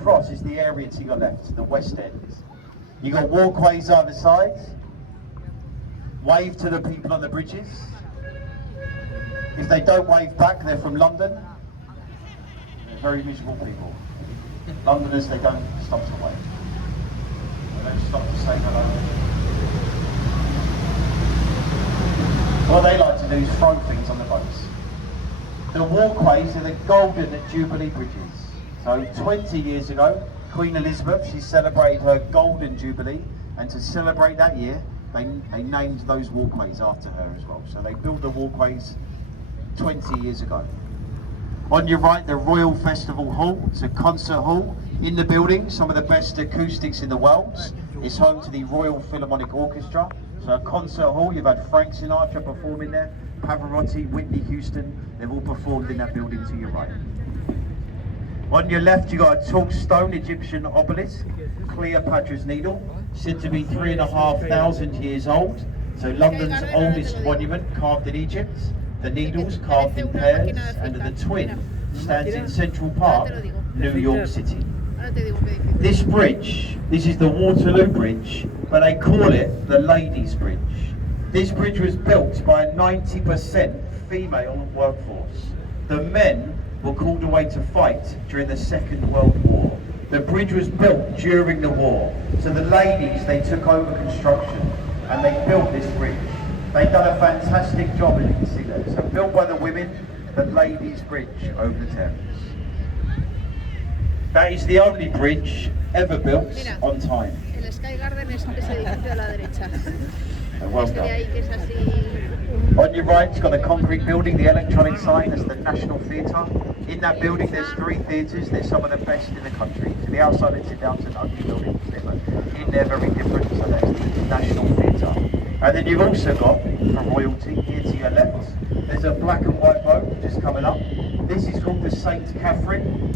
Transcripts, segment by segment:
across is the area to your left, the west end. You got walkways either side. Wave to the people on the bridges. If they don't wave back, they're from London. They're very miserable people. Londoners, they don't stop to wave. They don't stop to say hello. What they like to do is throw things on the boats. The walkways are the golden Jubilee bridges. So 20 years ago, Queen Elizabeth, she celebrated her golden Jubilee, and to celebrate that year, they named those walkways after her as well. So they built the walkways 20 years ago. On your right, the Royal Festival Hall. It's a concert hall in the building, some of the best acoustics in the world. It's home to the Royal Philharmonic Orchestra. So a concert hall, you've had Frank Sinatra performing there, Pavarotti, Whitney Houston, they've all performed in that building to your right. On your left, you've got a tall stone Egyptian obelisk, Cleopatra's Needle, said to be 3,500 years old. So London's oldest monument carved in Egypt. The needles carved in pairs, and the twin stands in Central Park, New York City. This bridge, this is the Waterloo Bridge, but they call it the Ladies' Bridge. This bridge was built by a 90% female workforce. The men were called away to fight during the Second World War. The bridge was built during the war. So the ladies, they took over construction and they built this bridge. They've done a fantastic job, as you can see there. So built by the women, the Ladies' Bridge over the Thames. That is the only bridge ever built on time. El Sky Garden es ese edificio a la derecha. Well done. On your right, you've got the concrete building, the electronic sign, that's the National Theatre. In that building, there's 3 theatres. They're some of the best in the country. To the outside, it's down to an ugly building. In there, very different. So there's the National Theatre. And then you've also got, for royalty, here to your left, there's a black and white boat just coming up. This is called the St. Catherine.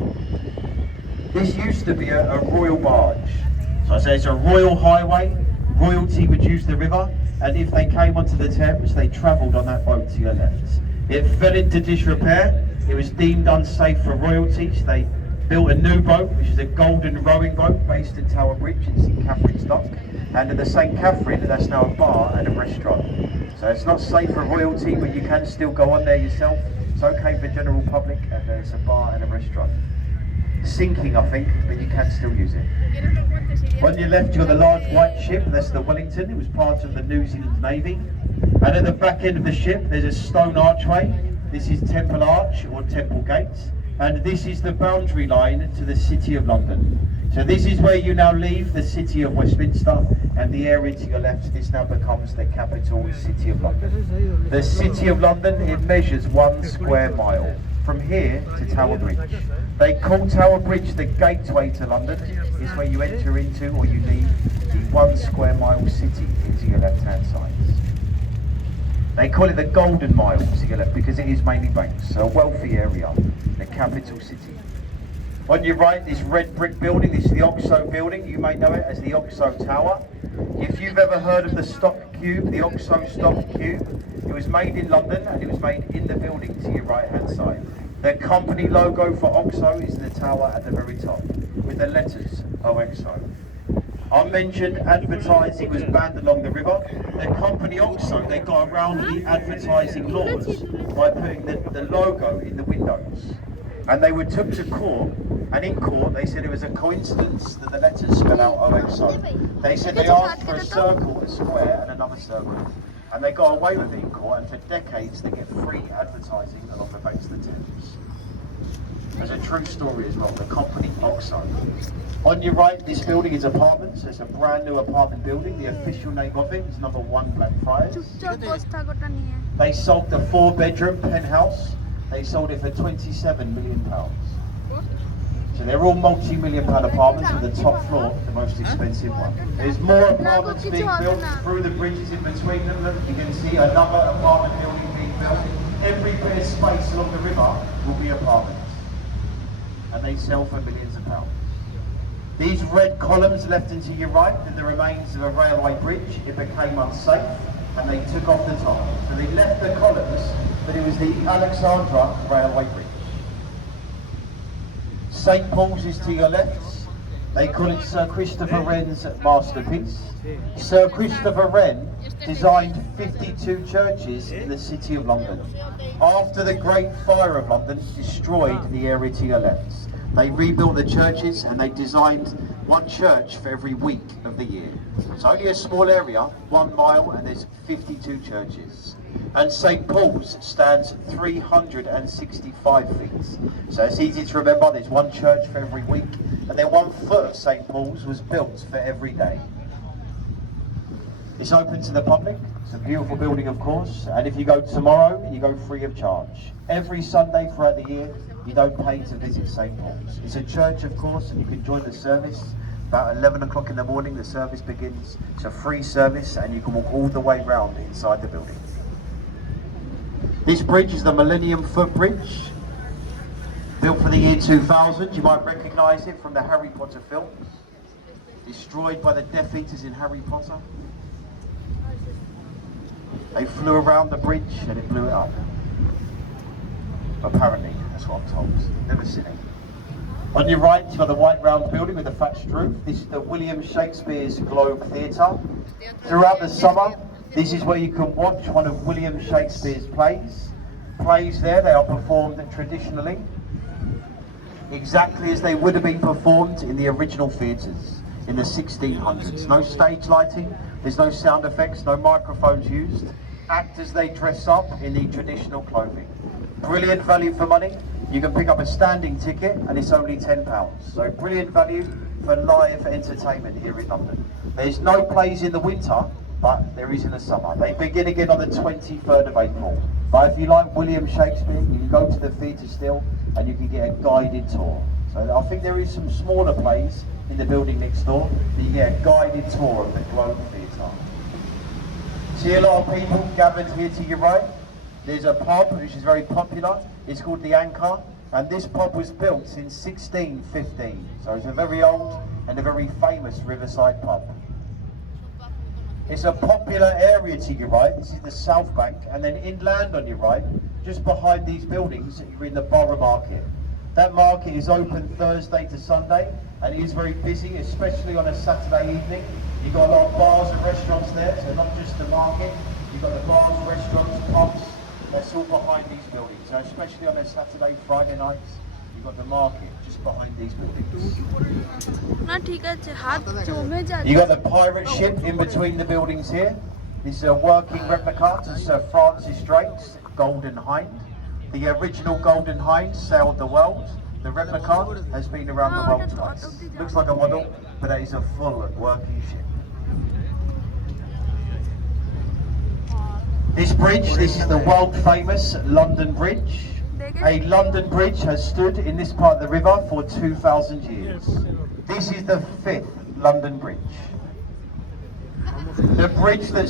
This used to be a royal barge. So I say it's a royal highway. Royalty would use the river, and if they came onto the Thames, they travelled on that boat to your left. It fell into disrepair. It was deemed unsafe for royalty, so they built a new boat, which is a golden rowing boat based in Tower Bridge in St. Catherine's Dock. And at the St. Catherine, that's now a bar and a restaurant. So it's not safe for royalty, but you can still go on there yourself. It's okay for general public, and it's a bar and a restaurant. Sinking, I think, but you can still use it. On your left, you've got the large white ship, that's the Wellington. It was part of the New Zealand Navy. And at the back end of the ship, there's a stone archway. This is Temple Arch, or Temple Gates. And this is the boundary line to the City of London. So this is where you now leave the City of Westminster, and the area to your left, this now becomes the capital City of London. The City of London, it measures 1 square mile, from here to Tower Bridge. They call Tower Bridge the gateway to London. It's where you enter into or you leave the 1 square mile city into your left-hand side. They call it the Golden Mile to your left because it is mainly banks, so a wealthy area, the capital city. On your right, this red brick building, this is the Oxo building. You may know it as the Oxo Tower. If you've ever heard of the stock cube, the Oxo stock cube, it was made in London and it was made in the building to your right-hand side. The company logo for Oxo is the tower at the very top with the letters OXO. I mentioned advertising was banned along the river. The company Oxo, they got around the advertising laws by putting the logo in the windows. And they were took to court, and in court they said it was a coincidence that the letters spell out OXO. They said they asked for a circle, a square and another circle. And they got away with it in court, and for decades they get free advertising along the banks of the Thames. There's a true story as well, the company Oxo. On your right, this building is apartments. It's a brand new apartment building. The official name of it is number 1 Blackfriars. They sold the 4-bedroom penthouse. They sold it for £27 million. So they're all multi-million-pound apartments with the top floor, the most expensive one. There's more apartments being built through the bridges in between them. Look, you can see another apartment building being built. Every bit of space along the river will be apartments. And they sell for millions of pounds. These red columns left into your right are the remains of a railway bridge. It became unsafe and they took off the top. So they left the columns, but it was the Alexandra Railway Bridge. St. Paul's is to your left. They call it Sir Christopher Wren's masterpiece. Sir Christopher Wren designed 52 churches in the City of London. After the Great Fire of London destroyed the area to your left, they rebuilt the churches and they designed one church for every week of the year. It's only a small area, 1 mile, and there's 52 churches. And St. Paul's stands 365 feet. So it's easy to remember, there's one church for every week, and then 1 foot of St. Paul's was built for every day. It's open to the public. It's a beautiful building, of course, and if you go tomorrow, you go free of charge. Every Sunday throughout the year, you don't pay to visit St. Paul's. It's a church, of course, and you can join the service. About 11 o'clock in the morning, the service begins. It's a free service, and you can walk all the way round inside the building. This bridge is the Millennium Footbridge, built for the year 2000. You might recognise it from the Harry Potter films. Destroyed by the Death Eaters in Harry Potter. They flew around the bridge and it blew it up. Apparently, that's what I'm told. Never seen it. On your right, you've got the white round building with the thatched roof. This is the William Shakespeare's Globe Theatre. Throughout the summer, this is where you can watch one of William Shakespeare's plays. Plays there, they are performed traditionally, exactly as they would have been performed in the original theatres in the 1600s. No stage lighting, there's no sound effects, no microphones used. Actors, they dress up in the traditional clothing. Brilliant value for money. You can pick up a standing ticket and it's only £10. So brilliant value for live entertainment here in London. There's no plays in the winter, but there is in the summer. They begin again on the 23rd of April. But if you like William Shakespeare, you can go to the theatre still and you can get a guided tour. So I think there is some smaller plays in the building next door, but you get a guided tour of the Globe Theatre. See a lot of people gathered here to your right. There's a pub which is very popular. It's called the Anchor, and this pub was built in 1615. So it's a very old and a very famous riverside pub. It's a popular area to your right. This is the South Bank, and then inland on your right, just behind these buildings, you're in the Borough Market. That market is open Thursday to Sunday, and it is very busy, especially on a Saturday evening. You've got a lot of bars and restaurants there, so not just the market. You've got the bars, restaurants, pubs. That's all behind these buildings. So especially on a Saturday, Friday nights, you've got the market just behind these buildings. You got the pirate ship in between the buildings here. This is a working replica to Sir Francis Drake's Golden Hind. The original Golden Hind sailed the world. The replica has been around the world twice. Looks like a model, but it is a full working ship. This bridge, this is the world famous London Bridge. A London bridge has stood in this part of the river for 2,000 years. This is the 5th London Bridge. The bridge that